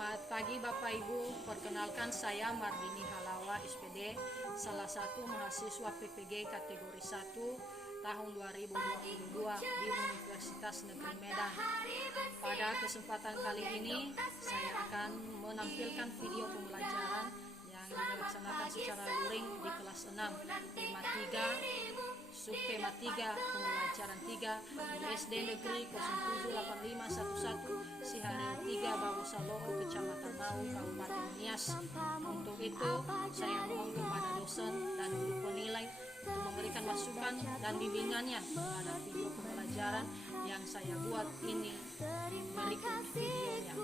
Selamat pagi Bapak Ibu, perkenalkan saya Mardini Halawa SPD, salah satu mahasiswa PPG kategori 1 tahun 2022 di Universitas Negeri Medan. Pada kesempatan kali ini saya akan menampilkan video pembelajaran yang dilaksanakan secara luring di kelas 6 tema 3 subtema 3 pembelajaran 3 di SD Negeri 078511 Siharil 3 Bawusaloho Kecamatan Mau Kabupaten Nias. Untuk itu saya mohon kepada dosen dan guru penilai untuk memberikan masukan dan bimbingannya pada video pembelajaran yang saya buat ini. Berikut videonya.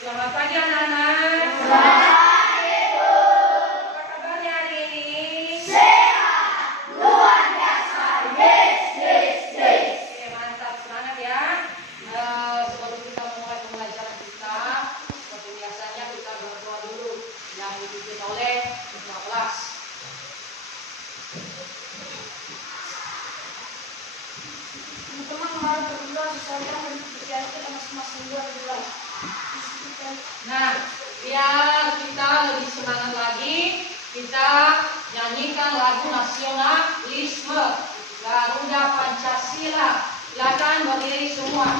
Selamat pagi anak-anak. Selamat. Nah, biar kita lebih semangat lagi, kita nyanyikan lagu nasionalisme Garuda Pancasila. Silakan berdiri semua.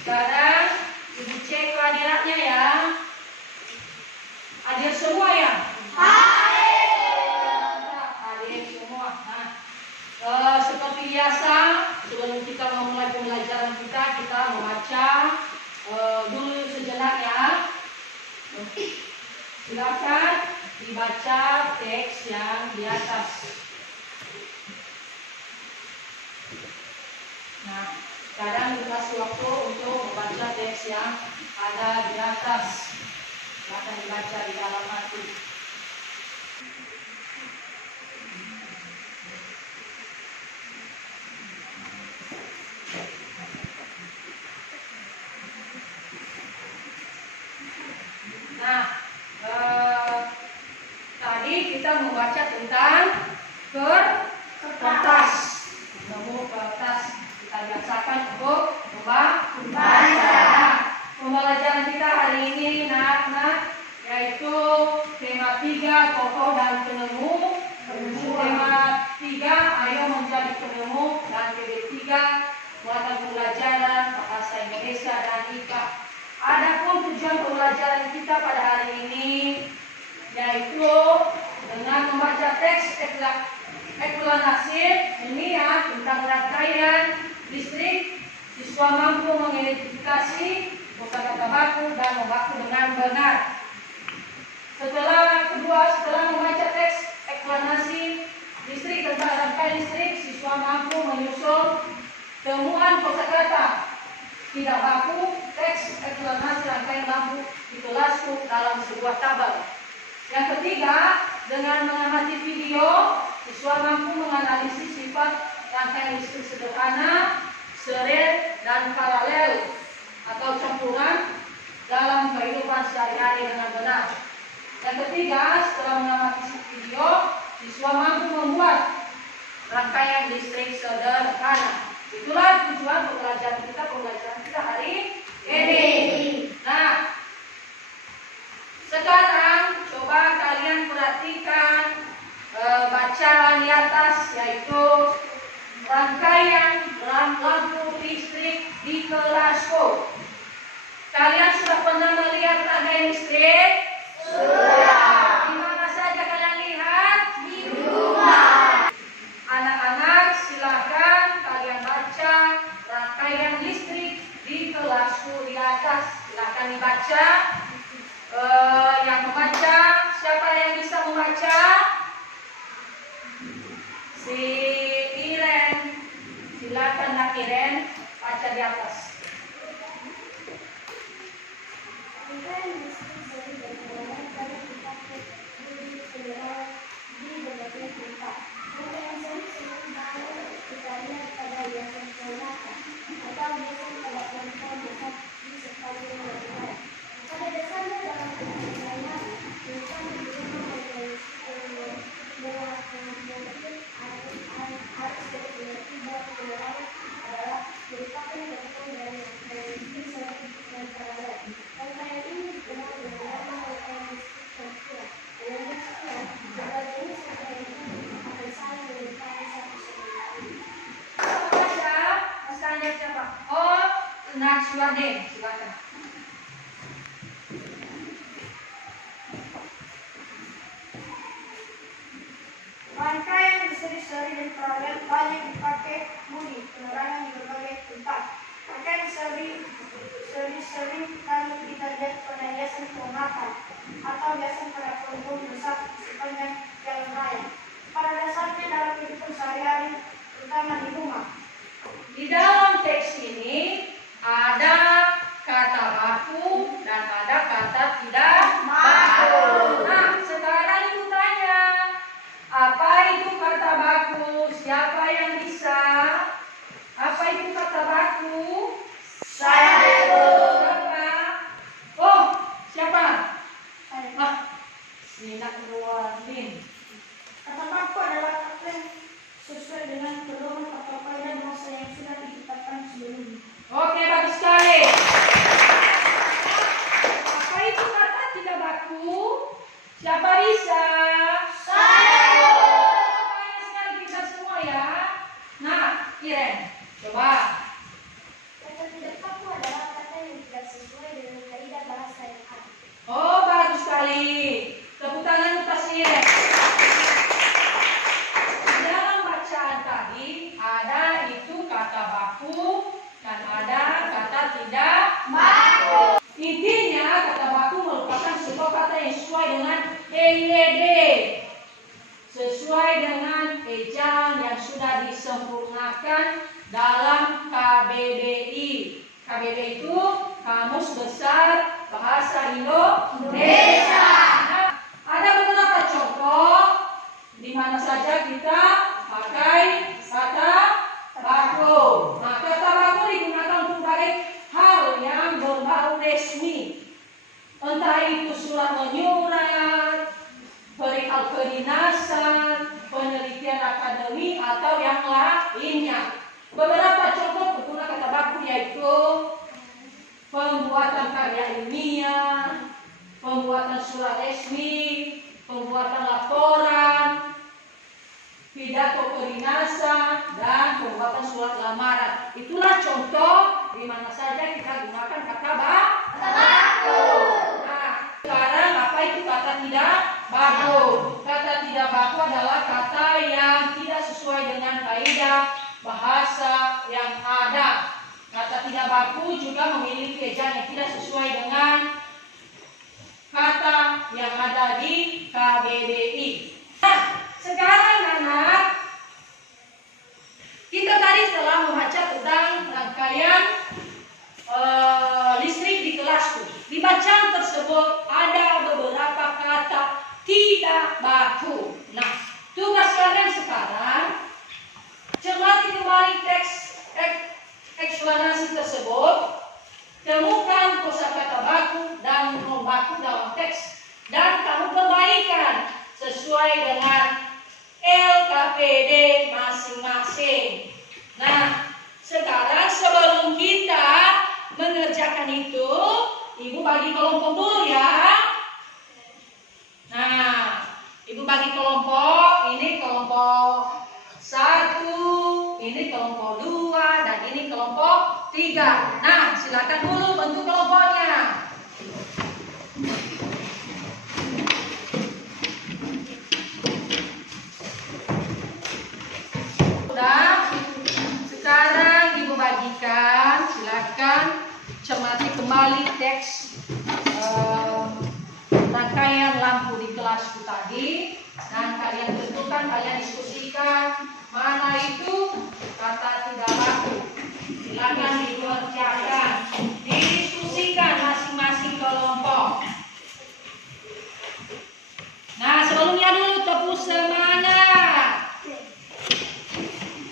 Sekarang ibu cek kehadirannya ya. Hadir semua ya? Hadir semua. Nah, seperti biasa sebelum kita memulai pembelajaran kita membaca dulu sejenak ya. Silakan dibaca teks yang di atas. Nah, sekarang dikasih waktu untuk membaca teks yang ada di atas. Akan dibaca di dalam hati. Nah, tadi kita membaca tentang kertas. Nemu kertas. Kita biasakan untuk membaca. Pembelajaran kita hari ini anak-anak yaitu tema 3 tokoh dan penemu. Tema 3 ayo menjadi penemu dan PD 3 mata pembelajaran bahasa Indonesia dan IPA. Adapun tujuan pembelajaran kita pada hari ini yaitu dengan membaca teks eksplanasi ilmiah tentang rangkaian listrik, siswa mampu mengidentifikasi kosakata baku dan membaku dengan benar. Setelah membaca teks eksplanasi listrik tentang rangkaian listrik, siswa mampu menyusun temuan kosakata tidak baku, teks eksplanasi rangkaian lampu di kelasku dalam sebuah tabel. Yang ketiga, dengan mengamati video, siswa mampu menganalisis sifat rangkaian listrik sederhana, serial, dan paralel atau campuran dalam kehidupan sehari-hari dengan benar. Yang ketiga, setelah mengamati video, siswa mampu membuat rangkaian listrik sederhana. Itulah tujuan pembelajaran kita hari ini. Nah, sekarang coba kalian perhatikan bacaan di atas yaitu rangkaian lampu listrik di kelasku. Kalian sudah pernah melihat rangkaian listrik? Sudah. Di mana saja kalian lihat? Di rumah. Anak-anak silakan Nah, Iren, baca di atas. Suarde, silakan. Rangkaian seri-seri dan paralel banyak dipakai mudi penerangan di berbagai tempat. Rangkaian seri kali kita lihat pada hiasan permata atau hiasan pada pohon besar di sepanjang jalan raya. Pada dasarnya dalam kehidupan sehari-hari, terutama di rumah. Di dalam teks ini ada kata baku dan ada kata tidak baku. Nah, sekarang ibu tanya, apa itu kata baku? Siapa yang bisa? Apa itu kata baku? Saya. Siapa? Oh, siapa? Saya. Ah, Sinak Ruwadin. Kata baku adalah kata yang sesuai dengan pedoman atau kaidah bahasa yang sudah ditetapkan sebelumnya. Oke, bagus sekali. Apa itu kata tidak baku? Siapa bisa? Saya. Banyak sekali kita semua ya. Nah, Iren, coba. Kata tidak baku adalah kata yang tidak sesuai dengan kaidah bahasa yang ada. Oh, bagus sekali. Tepuk tangan untuk Iren. Di dalam bacaan tadi ada itu kata baku dan ada kata tidak baku. Intinya kata baku merupakan sebuah kata yang sesuai dengan EYD, sesuai dengan ejaan yang sudah disempurnakan dalam KBBI. KBBI itu Kamus Besar Bahasa Indonesia. Nah, ada beberapa contoh di mana saja kita pakai kata baku. Nah, kata baku digunakan untuk berbagai hal yang berbau resmi. Entah itu surat menyurat, perihal kedinasan, penelitian akademi, atau yang lainnya. Beberapa contoh pengguna kata baku yaitu pembuatan karya ilmiah, pembuatan surat resmi, pembuatan laporan, pidato kedinasan, dan pembuatan surat lamaran. Itulah contoh di mana saja kita gunakan kata baku. Nah, sekarang apa itu kata tidak baku? Kata tidak baku adalah kata yang tidak sesuai dengan kaidah bahasa yang ada. Kata tidak baku juga memiliki ejaan yang tidak sesuai dengan kata yang ada di KBBI. Nah, sekarang anak, kita tadi telah membaca tentang rangkaian listrik di kelasku. Di bacaan tersebut ada beberapa kata tidak baku. Nah, tugas kalian sekarang cermati kembali teks eksplanasi tersebut, temukan kosakata baku dan non baku dalam teks dan kamu perbaikan sesuai dengan LKPD masing-masing. Nah, sekarang sebelum kita mengerjakan itu, ibu bagi kelompok dulu ya. Nah, ibu bagi kelompok, ini kelompok 1, ini kelompok 2, dan ini kelompok 3. Nah, silakan dulu bentuk kelompoknya. Sudah, sekarang ibu bagikan, silakan cermati kembali teks rangkaian lampu di kelasku tadi, dan kalian tentukan, kalian diskusikan mana itu kata tidak baku. silakan dikerjakan, didiskusikan masing-masing kelompok. Nah, sebelumnya dulu tepuk semangat.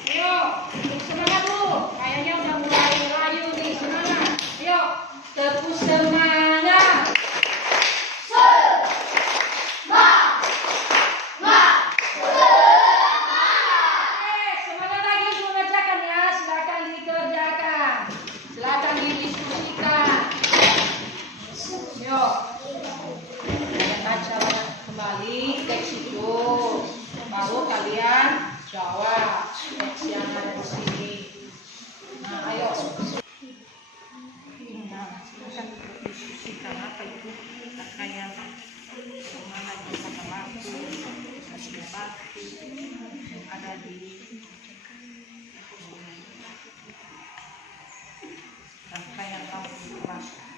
Ayo, tepuk semangat dulu. Kayaknya udah mulai layu nih, semangat. Ayo, tepuk semangat. Semangat lagi untuk mengerjakan ya. Silakan dikerjakan. Silakan didiskusikan. Yuk. Kalian baca kembali teks itu. Baru kalian jawab teks yang ada di sini. Nah, ayo. Nah, silakan didiskusikan apa itu rangkaian semangat bersama batu, hasil batu yang ada di rangkaian batu rasa.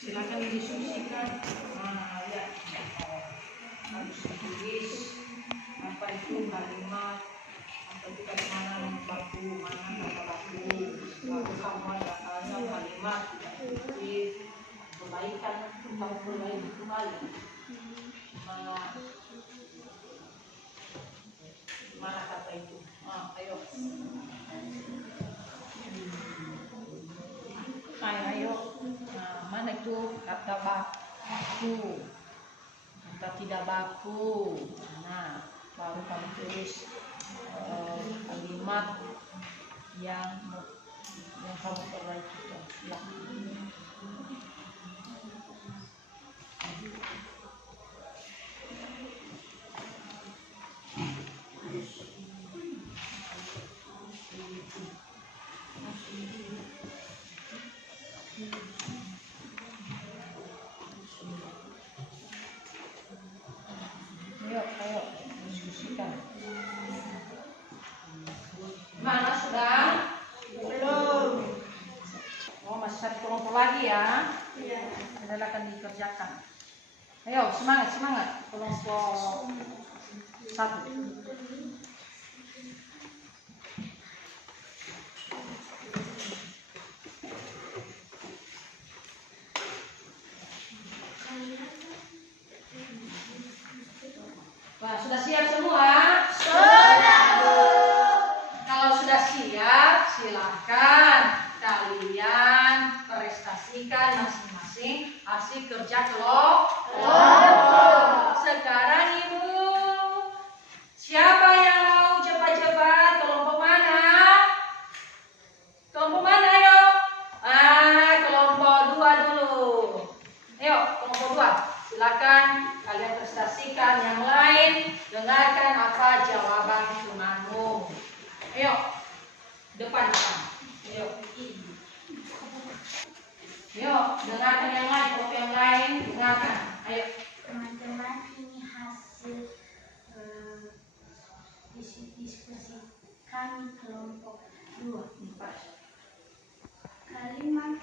Silakan didiskusikan. Nah, lihat. Harus ditulis apa itu kalimat, apa itu kalimat baku, mana kata baku, baku kamu katanya kalimat tidak efektif, perbaikan tentang perbaiki kembali. Mana kata itu? Nah, ayo. Ayo. Nah, mana itu kata baku, kata tidak baku. Nah, baru kamu tulis kalimat yang kamu perbaiki. Ayo, diskusikan. Mana sudah? Belum. Oh, masih satu kelompok lagi ya? Iya. Silakan dikerjakan. Ayo, semangat. Kelompok 1. Wah, sudah siap semua? Sudah, Bu. Kalau sudah siap, silakan kalian prestasikan masing-masing hasil kerja kelompok. Sekarang Ibu, siapa yang mau cepat-cepat? Kelompok mana? Kelompok mana, ayo? Kelompok 2 dulu. Ayo, kelompok 2. Silakan kalian prestasikan, yang lain dengarkan apa jawaban temanmu. Ayo, depan. Ayo, dengarkan yang lain, kelompok yang lain dengarkan. Ayo. Teman-teman, ini hasil diskusi kami kelompok 2. Kalimat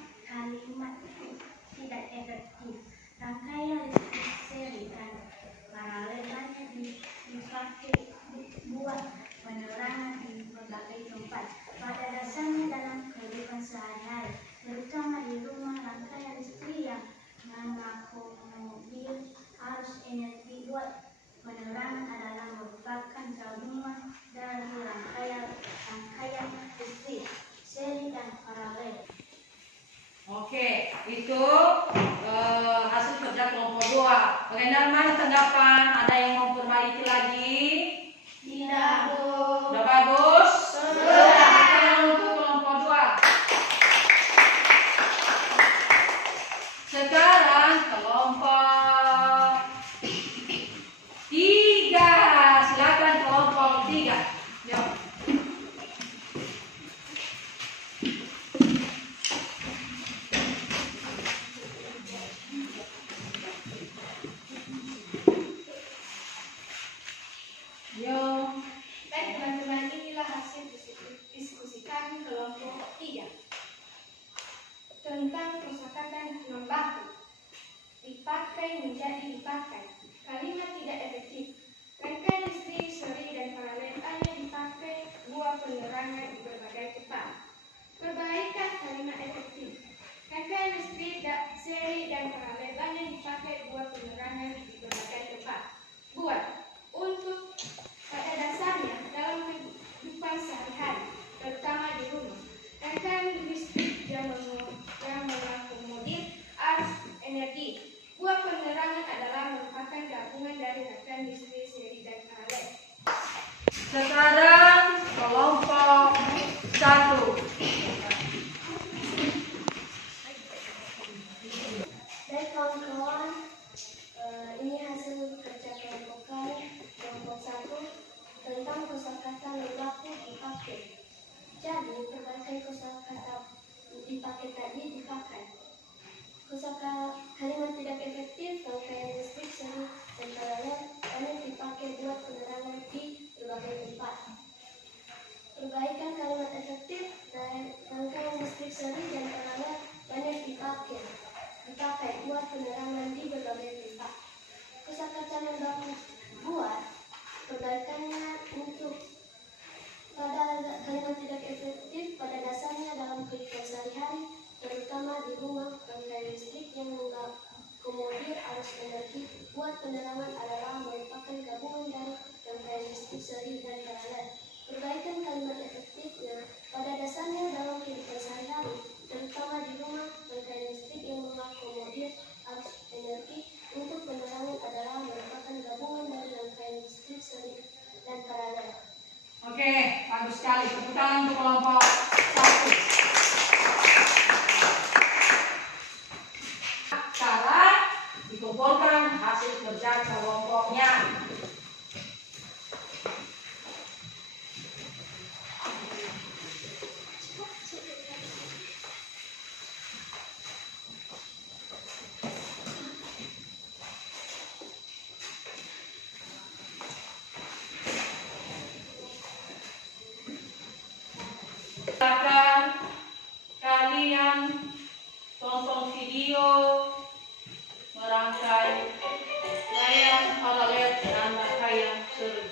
tidak efektif. Rangkaian listrik seri dan paralel hanya dipakai buat penerangan di berbagai tempat. Pada dasarnya dalam kehidupan sehari-hari, terutama di rumah, rangkaian listrik yang mengakomodir arus energi buat penerangan adalah merupakan gabungan dari rangkaian listrik seri dan paralel. Oke, itu hasil kerja kelompok 2. Bagaimana tanggapan? Ada yang mau perbaiki lagi? Tidak, Bu. Sudah bagus? Sudah. Untuk kelompok 2. Sekarang kelompok 3. Silakan kelompok 3. Yuk. tentang kosakata non baku. Dipakai menjadi dipakai. Kalimat tidak efektif. Rangkaian listrik, seri, dan paralel hanya dipakai buat penerangan di berbagai tempat. Perbaikan kalimat efektif. Rangkaian listrik, seri, dan paralel hanya dipakai buat penerangan di berbagai tempat. Buat untuk pada dasarnya dalam kehidupan sehari-hari, terutama di rumah. Rangkaian listrik yang mengakomodir arus energi. Buat penerangan adalah merupakan gabungan dari rangkaian listrik, seri, dan paralel. Sekarang kelompok 1. Baik kawan-kawan, ini hasil kerja kelompok 1 tentang kosakata non baku dipakai. Jadi perbaikan kosakata dipakai tadi dipakai. Kosakata kalimat tidak efektif, rangkaian listrik, seri, dan paralel hanya dipakai buat penerangan di berbagai tempat. Perbaikan kalimat efektif, rangkaian listrik, seri, dan paralel banyak dipakai buat penerangan di berbagai tempat. Kosakata non baku buat perbaikannya untuk pada kalimat tidak efektif pada dasarnya dalam kehidupan sehari-hari, terutama di rumah. Rangkaian listrik yang mengakomodir arus energi buat penerangan adalah merupakan gabungan dari rangkaian listrik, seri, dan paralel. Perbaikan kalimat efektifnya pada dasarnya dalam kehidupan sehari-hari, terutama di rumah. Rangkaian listrik yang mengakomodir arus energi untuk penerangan adalah merupakan gabungan dari rangkaian listrik, seri, dan paralel. Oke, bagus sekali. Tepuk tangan untuk kelompok 1. Sekarang dikumpulkan hasil kerja kelompoknya. Silakan kalian tonton video merangkai layar paralel dan rangkaian seri.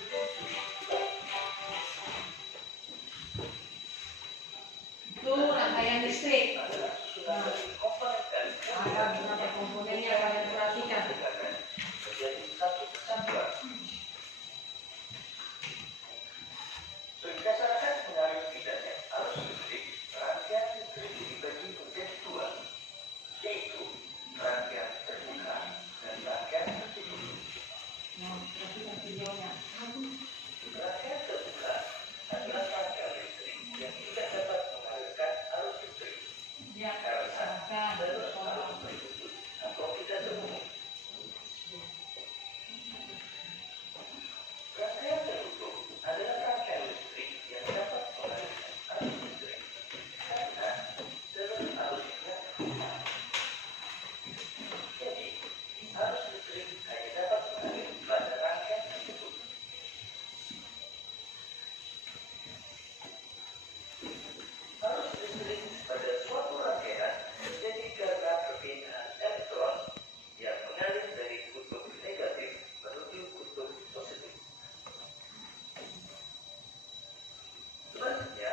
Itu rangkaian listrik. Nah, ada beberapa komponennya kalian perhatikan. Berdasarkan pengaruh pidana arus listrik, rangkaian listrik dibagi menjadi 2, yaitu rangkaian terbuka dan rangkaian tertutup. Nah, perhatikan videonya. Rangkaian terbuka adalah rangkaian listrik yang tidak dapat mengalirkan arus listrik Ya, karena silakan. jalur arus tertutup atau tidak terhubung. Rangkaian tertutup adalah rangkaian listrik yang dapat mengalirkan arus listrik karena jalur arusnya terbuka. Jadi, arus listrik hanya dapat mengalir pada rangkaian tertutup. Arus listrik pada suatu rangkaian terjadi karena perbedaan elektron yang mengalir dari kutub negatif menuju kutub positif. Sebaliknya,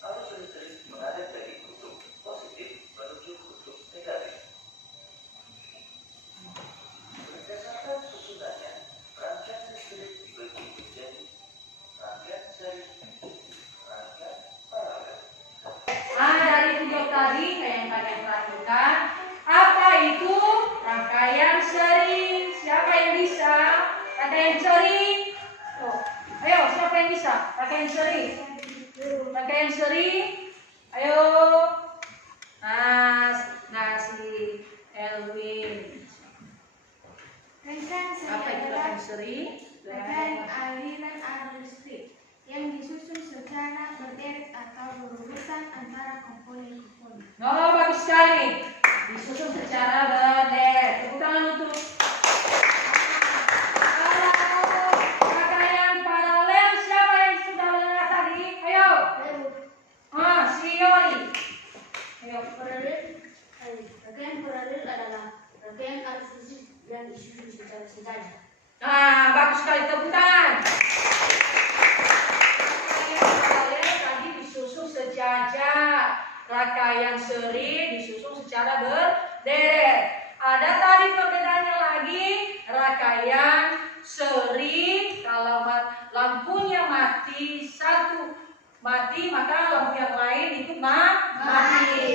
arus listrik mengalir dari kutub positif menuju kutub negatif. Berdasarkan susunannya, rangkaian listrik dibagi menjadi rangkaian seri, rangkaian paralel. Dari video tadi yang kalian perhatikan, apa itu rangkaian seri? Siapa yang bisa? Rangkaian seri. Tuh. Ayo, siapa yang bisa? Rangkaian seri. Rangkaian seri. Ayo. Nasi Elwin. Rangkaian seri Apa itu adalah rangkaian seri? rangkaian aliran arus listrik yang disusun secara berderet atau berurutan antara komponen-komponen. Oh, bagus sekali. Disusun secara berderet. Tepuk tangan untuk rangkaian paralel. Siapa yang sudah mendengar tadi? Ayo. Si Yoli. Ayo. Rangkaian paralel adalah rangkaian arus fisik yang disusun secara sejajar. Nah, bagus sekali, tepuk tangan. Rangkaian paralel tadi disusun sejajar. Rangkaian seri disusun secara berderet. Ada tadi perbedaannya lagi. Rangkaian seri kalau lampunya mati, satu mati maka lampu yang lain ikut mati.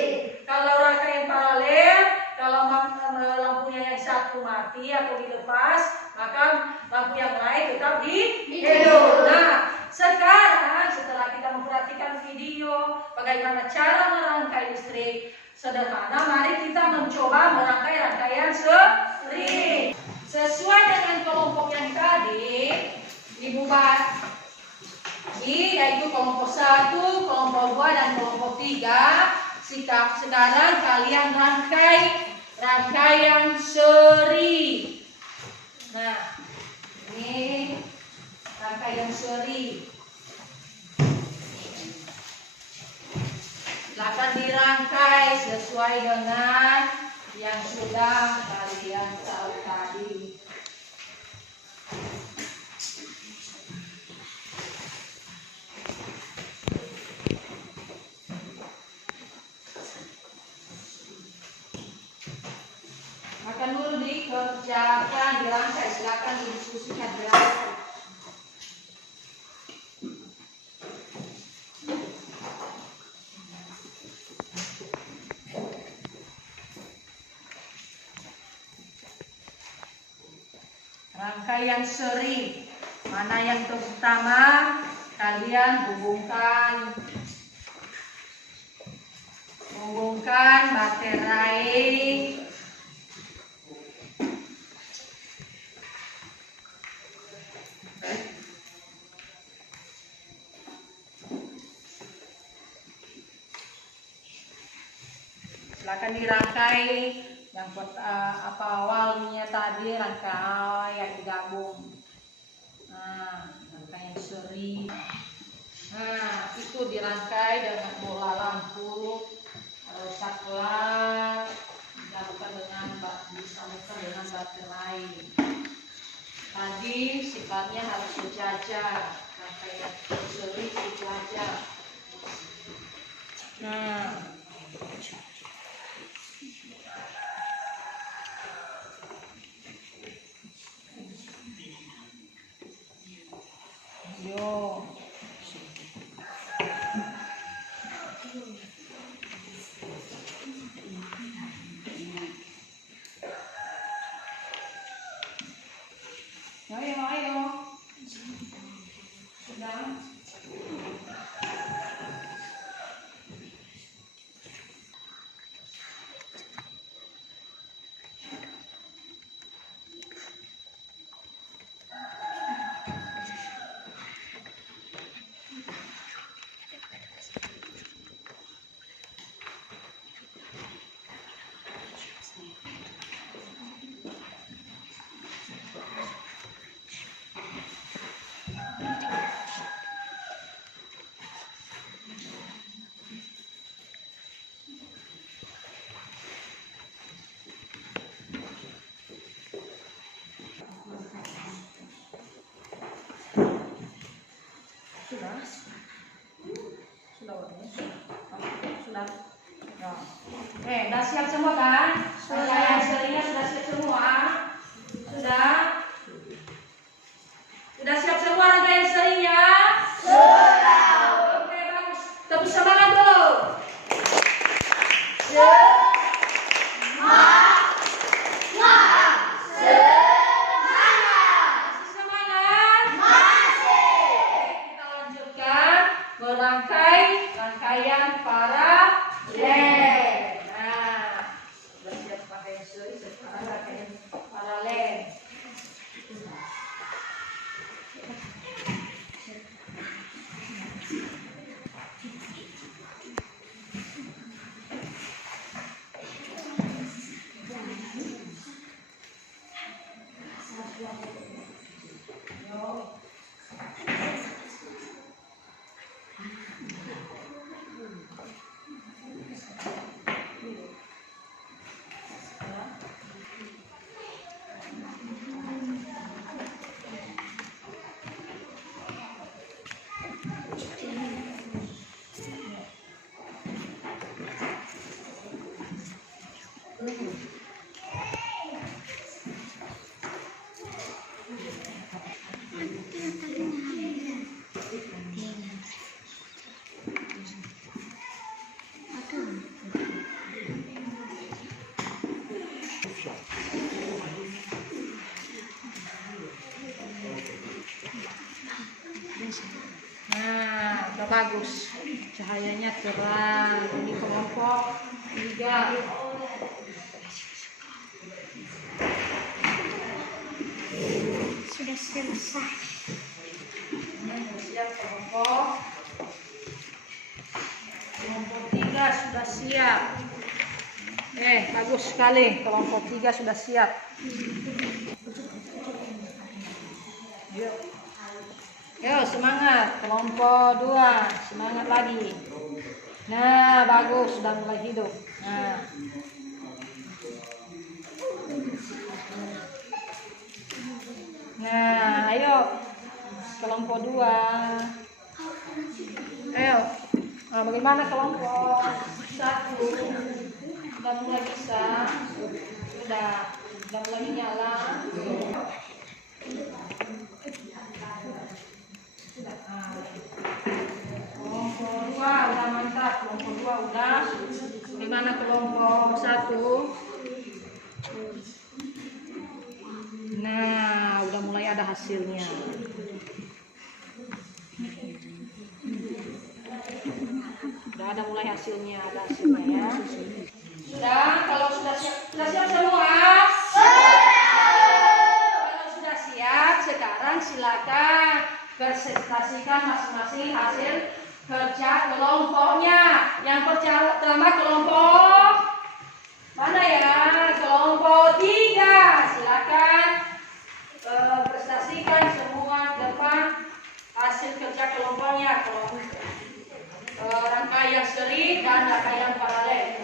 Kalau rangkaian paralel, kalau lampunya yang satu mati atau dilepas, maka lampu yang lain tetap hidup. Nah, sekarang setelah kita memperhatikan video bagaimana cara merangkai listrik sederhana, mari kita mencoba merangkai rangkaian seri. Sesuai dengan kelompok yang tadi, Ibu bagi yaitu kelompok 1, kelompok 2, dan kelompok 3. Sekarang kalian rangkaian seri. Nah, ini rangkaian seri. Silakan dirangkai sesuai dengan yang sudah kalian tahu tadi. Akan dulu dikerjakan, dirangkai, silakan didiskusikan, dirangkai. Rangkaian seri, mana yang terutama kalian hubungkan baterai silakan dirangkai. Yang awalnya tadi rangkai yang digabung. Nah, rangkaian seri. Nah, itu dirangkai dengan bola lampu, saklar, disambungkan dengan baterai. Tadi sifatnya harus sejajar, rangkaian seri sejajar. Nah, yo. Ayo. Sudah. Sudah. Sudah siap semua kan? Rangkaian serinya sudah siap semua? Sudah? Sudah siap semua rangkaian serinya? Sudah. Oke, bagus. Tepuk semangat dulu. Rangkaian paralel. Nah, sudah siap pakai Nah, udah bagus. Cahayanya terang. Ini kelompok 3. Sudah selesai. Siap kelompok 3 sudah siap. Bagus sekali. Kelompok 3 sudah siap. Yuk, semangat. Kelompok 2, semangat lagi. Nah, bagus, sudah mulai hidup. Nah, ayo. Kelompok 2. Ayo. Nah, bagaimana kelompok 1? Sudah mulai bisa. Sudah mulai nyala. Kelompok 2 udah mantap. Kelompok 2 udah. Bagaimana kelompok 1? Nah, udah mulai ada hasilnya. Udah ada mulai hasilnya, ya. Sudah, kalau sudah siap semua. Kalau sudah siap, sekarang silakan presentasikan masing-masing hasil kerja kelompoknya. Yang pertama kelompok mana ya? Kelompok 3. Silakan prestasikan semua depan hasil kerja kelompoknya. Rangkaian seri dan rangkaian paralel.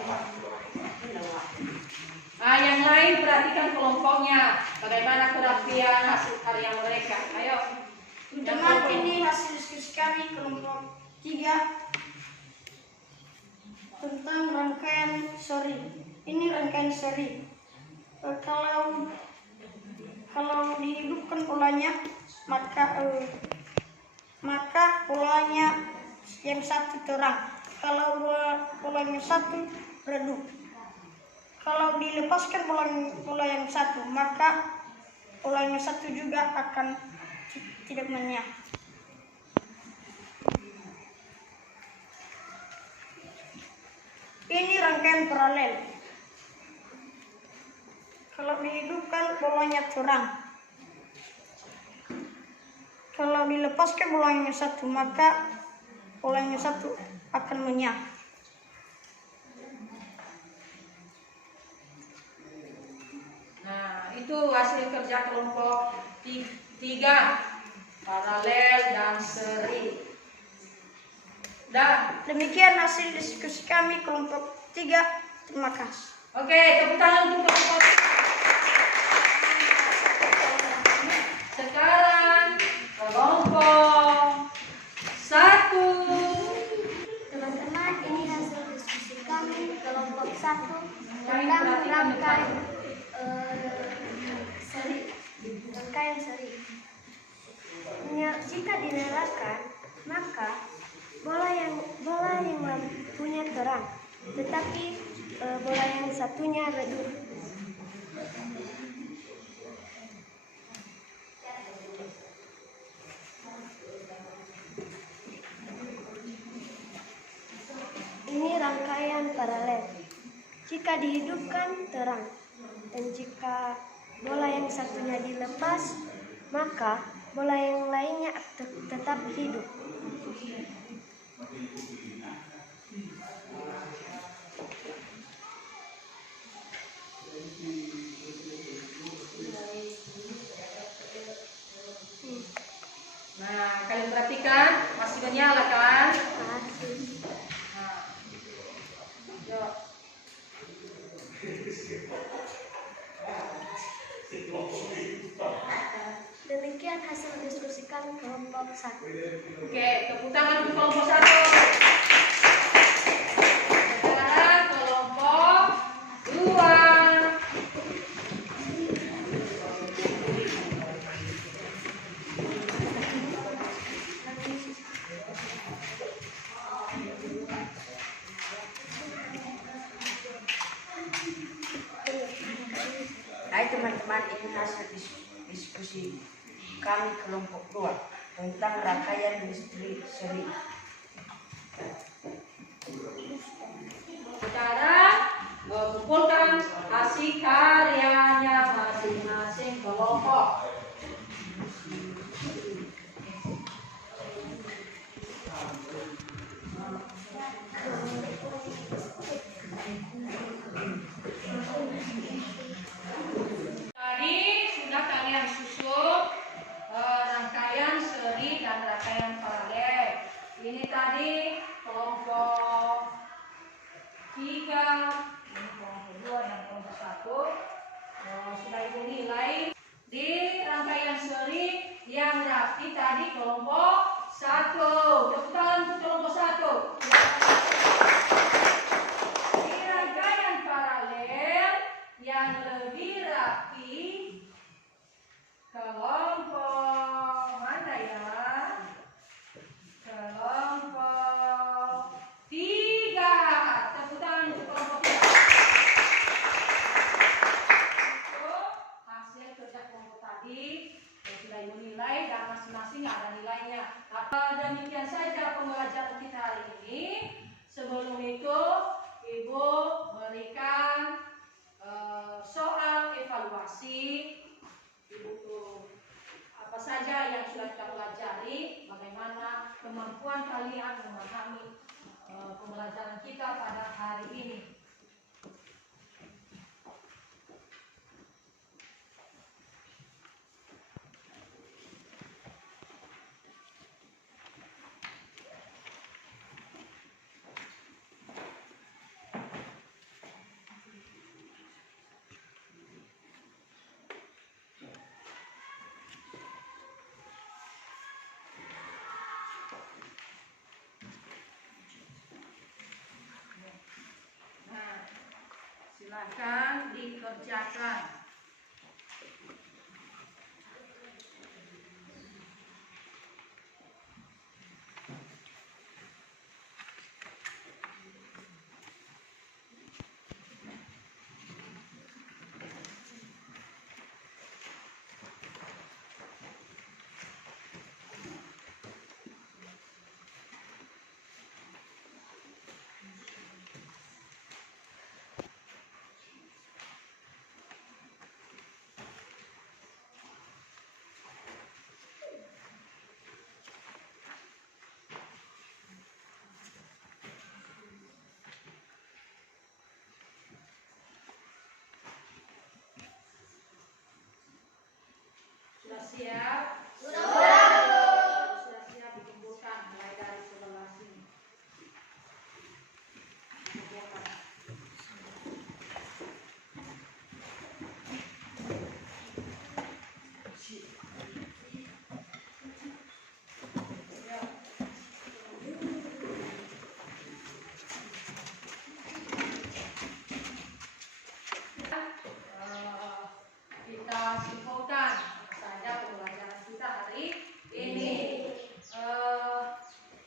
Nah, yang lain perhatikan kelompoknya. Bagaimana kerapian hasil karya mereka. Ayo. Teman, ini hasil diskusi kami kelompok 3 tentang rangkaian seri. Ini rangkaian seri. Kalau dihidupkan polanya, maka polanya yang satu terang. Kalau polanya satu redup. Kalau dilepaskan pola yang satu, maka pola yang satu juga akan tidak menyala. Ini rangkaian paralel. Kalau dihidupkan polanya terang. Kalau dilepaskan polanya satu, maka polanya satu akan menyala. Nah, itu hasil kerja kelompok 3, paralel dan seri. Dan demikian hasil diskusi kami kelompok 3. Terima kasih. Oke, tepuk tangan untuk kelompok. Sekarang kelompok 1. Teman-teman, ini hasil diskusi kami kelompok 1 Kami tentang perhatikan rangkaian seri. Jika dinyalakan, maka bola yang lampunya terang, tetapi bola yang satunya redup. Ini rangkaian paralel. Jika dihidupkan terang, dan jika bola yang satunya dilepas, maka bola yang lainnya tetap hidup. Nah, kalian perhatikan, masih menyala kan? Masih. Nah, yuk. Demikian hasil diskusi kami kelompok 1. Oke, tepuk tangan untuk kelompok 1. Sekarang kelompok 2. teman-teman, ini hasil diskusi kami kelompok 2 tentang rangkaian misteri seri. Sekarang mengumpulkan hasil karyanya masing-masing kelompok. Tadi sudah kalian susun rangkaian seri dan rangkaian paralel. Ini tadi kelompok 3, ini kelompok 2 dan kelompok 1. Sudah ibu nilai di rangkaian seri yang rapi tadi kelompok 1. Tepuk tangan untuk kelompok 1. Di rangkaian paralel yang lebih rapi kelompok mana ya? Kelompok 3. Tepuk tangan untuk kelompok 3. Itu hasil kerja kelompok tadi sudah ibu nilai dan masing-masing ada nilainya. Demikian saja pembelajaran kita hari ini. Sebelum itu ibu berikan soal evaluasi. Ibu apa saja yang sudah kita pelajari, bagaimana kemampuan kalian memahami pembelajaran kita pada hari ini. Nah, silakan dikerjakan. Sudah siap? Sudah siap dikumpulkan mulai dari sebelah sini. Kumpulkan. Ya. Kita simpulkan saja pembelajaran kita hari ini.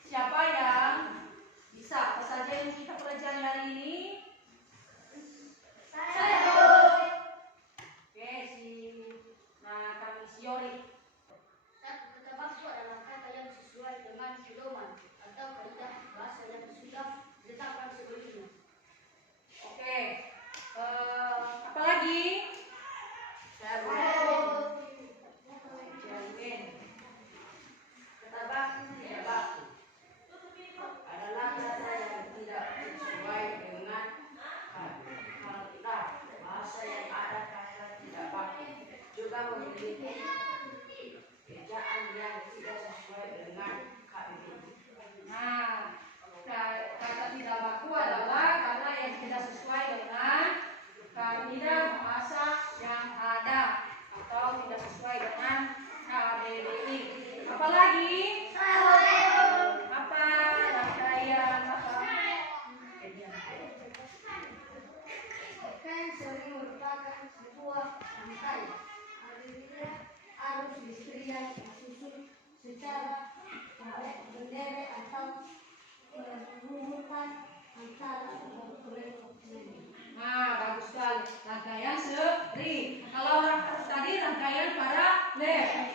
Siapa yang bisa apa saja yang kita pelajari hari ini? Saya. Oke, kami Siori. Satu kata baku adalah kata yang sesuai dengan pedoman atau kaidah bahasa yang sudah ditetapkan sebelumnya. Oke. Apa lagi? Cermin. Kata baku tidak baku adalah kata yang tidak sesuai dengan kaidah bahasa yang ada. Kata tidak baku juga memiliki ejaan yang tidak sesuai dengan kaidah. Nah, kata tidak baku adalah kata yang tidak sesuai dengan kaidah bahasa yang ada atau tidak sesuai dengan KBBI. Apalagi? Apa? Rangkaian apa? Rangkaian seri merupakan sebuah rangkaian arus listrik yang disusun secara berderet atau menghubungkan antara kelompok lain. Nah, bagus sekali. Rangkaian seri. Kalau Left.